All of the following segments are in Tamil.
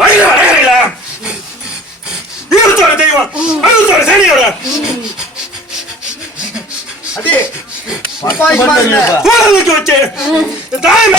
வயது அடையலையா? இருபத்தோரு தெய்வம் 61 சேனையோட அடி கோலத்துக்கு வச்சு தாய்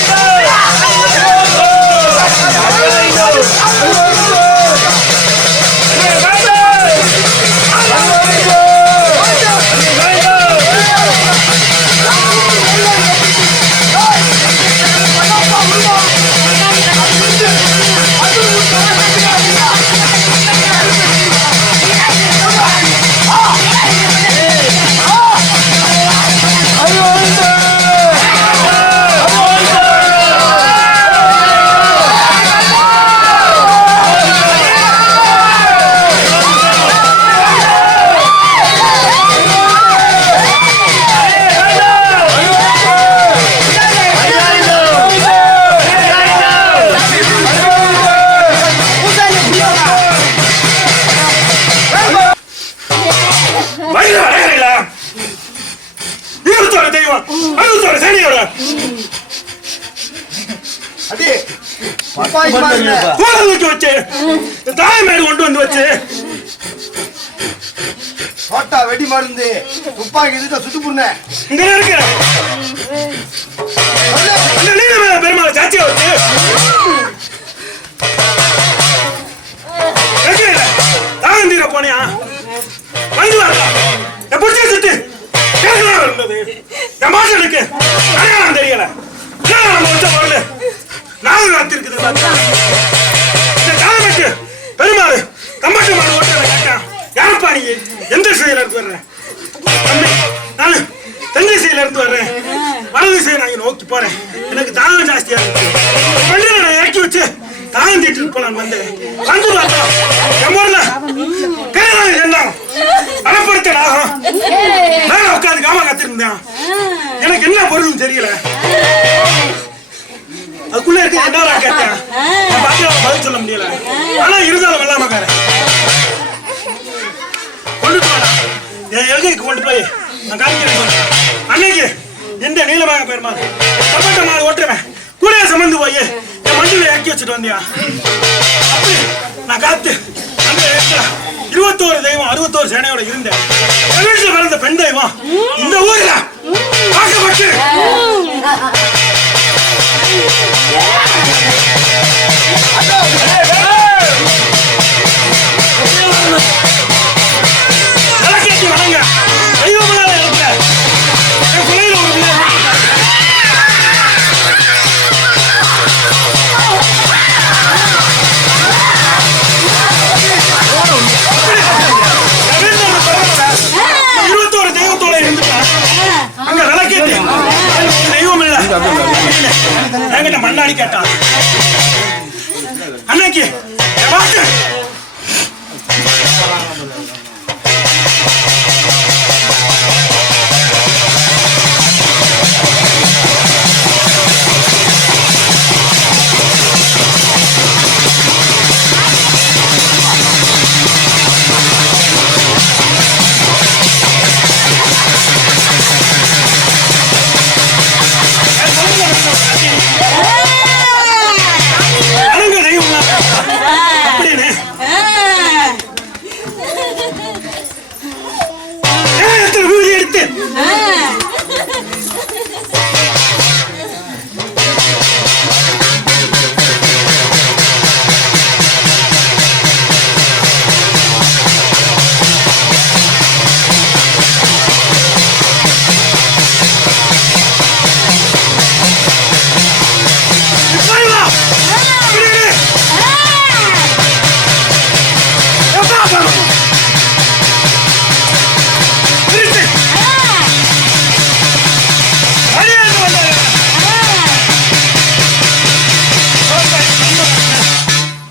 கோலத்துக்கு வச்சு தாய் மேடு கொண்டு வந்து வச்சு சோட்டா வெடி மருந்து துப்பாக்கி இதுக்கு சுட்டு புண்ண இங்க இருக்கு பெருமாள் சாட்சியா வச்சு தாகம் தீர போனியா வந்து வரலாம் பிடிச்ச சுட்டு கேட்கலாம் இருந்தது என் மாசனுக்கு அடையாளம் தெரியல நம்ம வச்ச பொருள் நாங்கள் நடத்திருக்குது இந்த காலத்துக்கு பெருமாள் கம்பாட்டு மாடு ஓட்டுறத கேட்டான். யாரப்பா நீ எந்த திசையில இருந்து வர்றேன்? நான் தென் திசையில இருந்து வர்றேன். வலது திசையை நான் நோக்கி போறேன். எனக்கு தாகம் ஜாஸ்தியா இருக்கு. வண்டியில நான் இறக்கி வச்சு தாகம் தீட்டு போலாம் வந்தேன். வந்து பார்த்தோம் என் ஊர்ல கேரளாவில் எல்லாம் அலப்படுத்த நாகம் மேல உட்காந்து காம கத்திருந்தேன். எனக்கு என்ன பொருள்னு தெரியல. அதுக்குள்ள இருக்கு என்ன கேட்டேன். பதில் சொல்ல முடியல. ஆனா இருந்தாலும் வெள்ளாமக்கார கொண்டு போனா என் எழுதிக்கு கொண்டு போய் நான் காமிக்கிறேன். அன்னைக்கு எந்த நீளமாக பெருமா தப்பட்ட மாடு ஓட்டுறேன் கூட சமந்து போய் என் மண்டியில இறக்கி வச்சுட்டு வந்தியா. அப்படி நான் காத்து அந்த 21 தெய்வம் 61 சேனையோட இருந்தேன். பிறந்த பெண் தெய்வம் இந்த ஊர்ல பார்க்கப்பட்டு விளக்கேற்றி வணங்க தெய்வங்களால இருக்க என் பிள்ளையில ஒரு தெய்வத்தோட இருந்துட்டேன். அங்க விளக்கேற்றி தெய்வம் இல்ல என்கிட்ட மண்ணாடி கேட்டான். அன்னைக்கு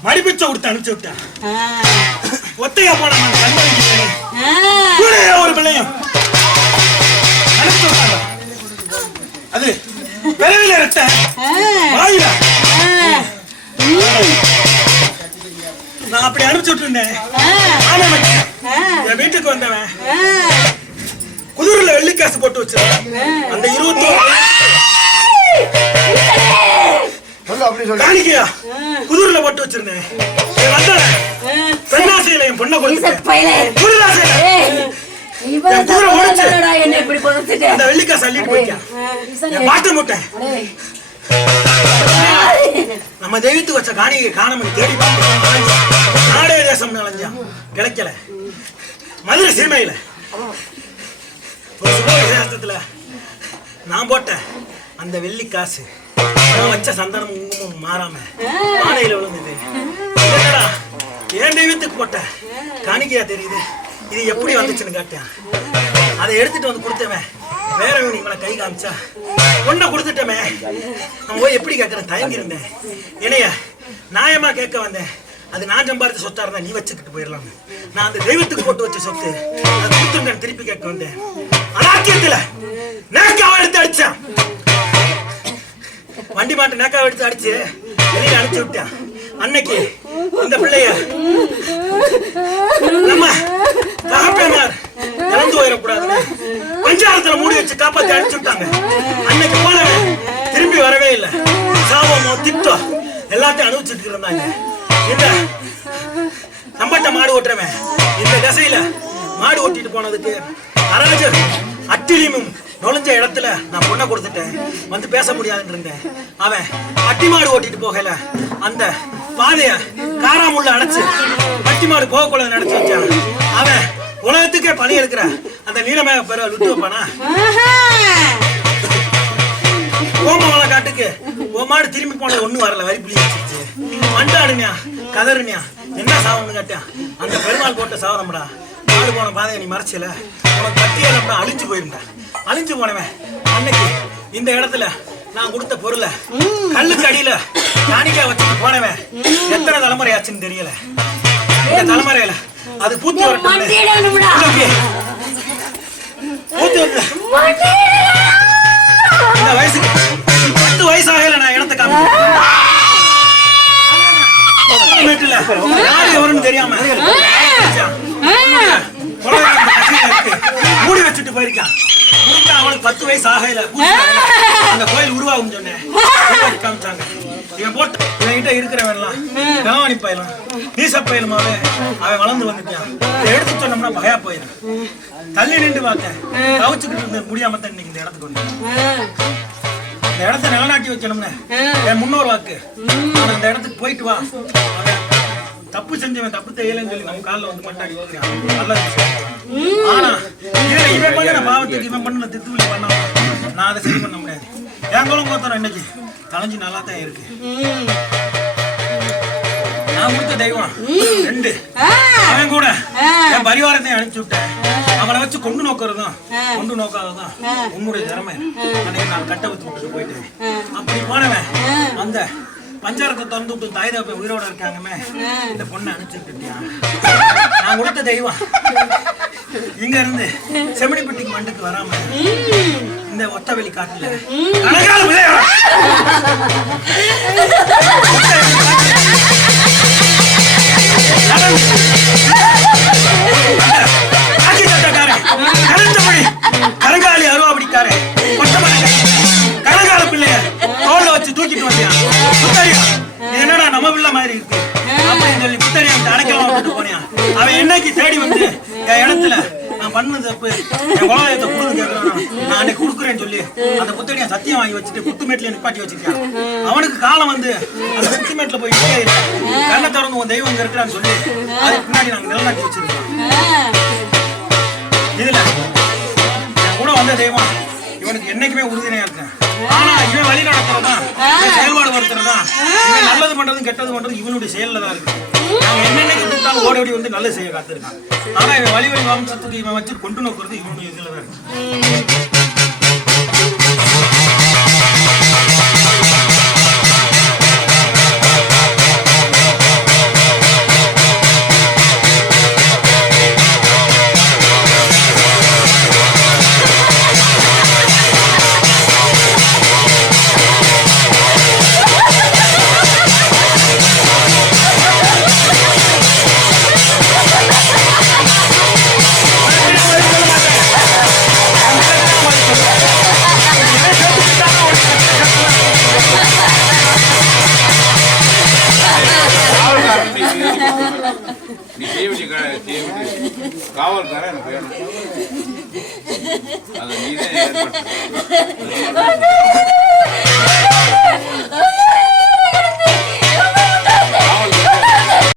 மடிப்பிச்ச கொடுத்து அனுப்பிச்சு விட்டேன். ஒத்தையா போன ஒரு பிள்ளையும் அனுப்பிச்சு விட்டாங்க. அது பிறவில இருக்க வாயில நான் அப்படி அனுப்பிச்சு விட்டு இருந்தேன். என் வீட்டுக்கு வந்தவன் குதிரையில வெள்ளிக்காசு போட்டு வச்சிருக்கேன். அந்த 21 சொல்லு அப்படி சொல்லு. காணிக்கையா குதிரையில போட்டு வச்சிருந்தேன். பெண்ணாசையில என் பொண்ணை கொடுத்துட்டேன். குதிராசையில அந்த வெள்ளிக்காசு அள்ளிட்டு போயிட்டான். மாட்ட முட்டேன். நம்ம தெய்வத்துக்கு வச்ச காணிக்கை காணாம தேடி நாடே தேசம் அலைஞ்சான், கிடைக்கல. மதுரை சீமையில ஒரு சுப விசேஷத்துல நான் போட்டேன் அந்த வெள்ளி காசு, நான் வச்ச சந்தனம் குங்குமம் மாறாம பானையில விழுந்தது. என்னடா என் தெய்வத்துக்கு போட்ட காணிக்கையா தெரியுது, இது எப்படி வந்துச்சுன்னு கேட்டேன். அதை எடுத்துட்டு வந்து கொடுத்தவன் வேற இவனை கை காமிச்சா பொண்ணை கொடுத்துட்டமே. அவன் போய் எப்படி கேட்கறேன் தயங்கி இருந்தேன். என்னைய நியாயமா கேட்க வந்தேன். அது நான் சம்பாதித்த சொத்தா இருந்தா நீ வச்சுக்கிட்டு போயிடலாம். நான் அந்த தெய்வத்துக்கு போட்டு வச்ச சொத்து அதை கொடுத்துருந்தேன். திருப்பி கேட்க வந்தேன். அனாக்கியத்துல நேக்காவை எடுத்து அடிச்சான். வண்டி மாட்டு நேக்காவை எடுத்து அடிச்சு வெளியில அனுப்பிச்சு விட்டான். அன்னைக்கு இந்த பிள்ளைய நம்ம தகப்பனார் இறந்து போயிடக்கூடாதுன்னு பஞ்சாயத்துல மூடி வச்சு காப்பாத்தி அனுப்பிச்சு விட்டாங்க. அன்னைக்கு போனவன் திரும்பி வரவே இல்லை. சாவமோ திட்டோ எல்லாத்தையும் அனுபவிச்சுட்டு இருந்தாங்க. இந்த நம்மட்ட மாடு ஓட்டுறவன் இந்த திசையில மாடு ஓட்டிட்டு போனதுக்கு அராஜர் அட்டிலியும் நுழைஞ்ச இடத்துல நான் பொண்ணை கொடுத்துட்டேன். வந்து பேச முடியாதுன்னு இருந்தேன். அவன் அட்டி மாடு ஓட்டிட்டு போகல அந்த பாதைய காராமுள்ள அடைச்சு அட்டி மாடு போகக்கூடாதுன்னு அடைச்சு வச்சான். அவன் உலகத்துக்கே பணி எடுக்கிற அந்த நீலமேக பெற விட்டு வைப்பானா? ஓமவள காட்டுக்கு ஓ மாடு திரும்பி போனது ஒண்ணு வரல. வரி புள்ளி வச்சிருச்சு. மண்டாடுனியா கதறுனியா என்ன சாவம்னு கேட்டான். அந்த பெருமாள் போட்ட சாவரம்டா. மாடு போன பாதையை நீ மறைச்சல, உனக்கு கட்டியல அழிஞ்சு போயிருந்தேன். அழிஞ்சு போனவன் அன்னைக்கு இந்த இடத்துல நான் கொடுத்த பொருளை கல்லுக்கு அடியில காணிக்கா வச்சுட்டு போனவன் எத்தனை தலைமுறை ஆச்சுன்னு தெரியல. இந்த தலைமுறையில அது பூத்து வரட்டும். இந்த வயசுக்கு 10 வயசு ஆகல நான் இடத்த காமிச்சேன். யாரு எவருன்னு தெரியாம மூடி வச்சுட்டு போயிருக்கான். அவனுக்கு 10 வயசு ஆகல. அந்த கோயில் உருவாகும் சொன்னேன். காமிச்சாங்க. இவன் போட்டு இவன்கிட்ட இருக்கிறவன்லாம் கனவாணி பயிலும் நீச பயிலுமாவே அவன் வளர்ந்து வந்துட்டான். எடுத்து சொன்னோம்னா பகையா போயிடும். தள்ளி நின்று பார்த்தேன். கவச்சுக்கிட்டு இருந்த முடியாம தான் இன்னைக்கு இந்த இடத்துக்கு வந்தேன். இந்த இடத்த நிலநாட்டி வைக்கணும்னு என் முன்னோர் வாக்கு. அந்த இடத்துக்கு போயிட்டு வா. தப்பு செஞ்சவன் தப்பு செய்யலன்னு சொல்லி நம்ம காலில் வந்து மட்டாடி ஆனா இவன் பண்ண பாவத்துக்கு இவன் பண்ண தித்துவலி பண்ண நான் அதை சரி பண்ண முடியாது. என் குளம் கோத்தரம் இன்னைக்கு கலைஞ்சு நல்லா தான் இருக்கு. நான் கொடுத்த தெய்வம் 2 அவன் கூட என் பரிவாரத்தையும் அனுப்பிச்சு விட்டேன். அவனை வச்சு கொண்டு நோக்கிறதும் கொண்டு நோக்காததும் உன்னுடைய திறமை. அன்னைக்கு நான் கட்ட வச்சு விட்டுட்டு போயிட்டேன். அப்படி போனவன் அந்த பஞ்சாரத்தை திறந்து விட்டு தாய் தாப்ப உயிரோட இருக்காங்கமே இந்த பொண்ணை அனுப்பிச்சுட்டியா. நான் கொடுத்த தெய்வம் இங்க இருந்து செமணிப்பட்டிக்கு மண்டுக்கு வராம இந்த ஒத்தவெளி காட்டுல கரங்காலி அருவாபடிக்காரே கரங்கால பிள்ளைய தோல்ல வச்சு தூக்கிட்டு வந்தியா. என்னடா நம்ம பிள்ளை மாதிரி இருக்கு அப்படின்னு சொல்லி புத்தரியா அடைக்கலாம் விட்டு போனியா. அவன் என்னைக்கு தேடி வந்து என் இடத்துல நான் பண்ணது தப்பு என் குலதெய்வத்தை கொடுத்து கேட்கறான். நான் அன்னைக்கு கொடுக்குறேன்னு சொல்லி அந்த புத்தடியா சத்தியம் வாங்கி வச்சுட்டு புத்துமேட்ல நிப்பாட்டி வச்சிருக்கான். அவனுக்கு காலம் வந்து அந்த புத்துமேட்ல போய் கண்ணை திறந்து உன் தெய்வம் இருக்கிறான்னு சொல்லி அதுக்கு பின்னாடி நாங்க நிலநாட்டி வச்சிருக்கோம். இதுல என் கூட வந்த தெய்வம் இவனுக்கு என்னைக்குமே உறுதியா இருக்கேன். ஆனா இவன் வழி நடத்துறதான் செயல்பாடு வருத்துறதான் இவன் நல்லது பண்றதும் கெட்டது பண்றது இவனுடைய செயல்ல தான் இருக்கு. நாங்க என்னென்னைக்கு கூப்பிட்டாலும் ஓடி ஓடி வந்து நல்லது செய்ய காத்திருக்கான். ஆனா இவன் வழி வம்சத்துக்கு இவன் வச்சு கொண்டு நோக்குறது இவனுடைய இதுல தான் இருக்கு. நீ செய்ய வேண்டிய காவல்காரன் எனக்கு வேணும். அதை நீ தான் ஏற்பாடு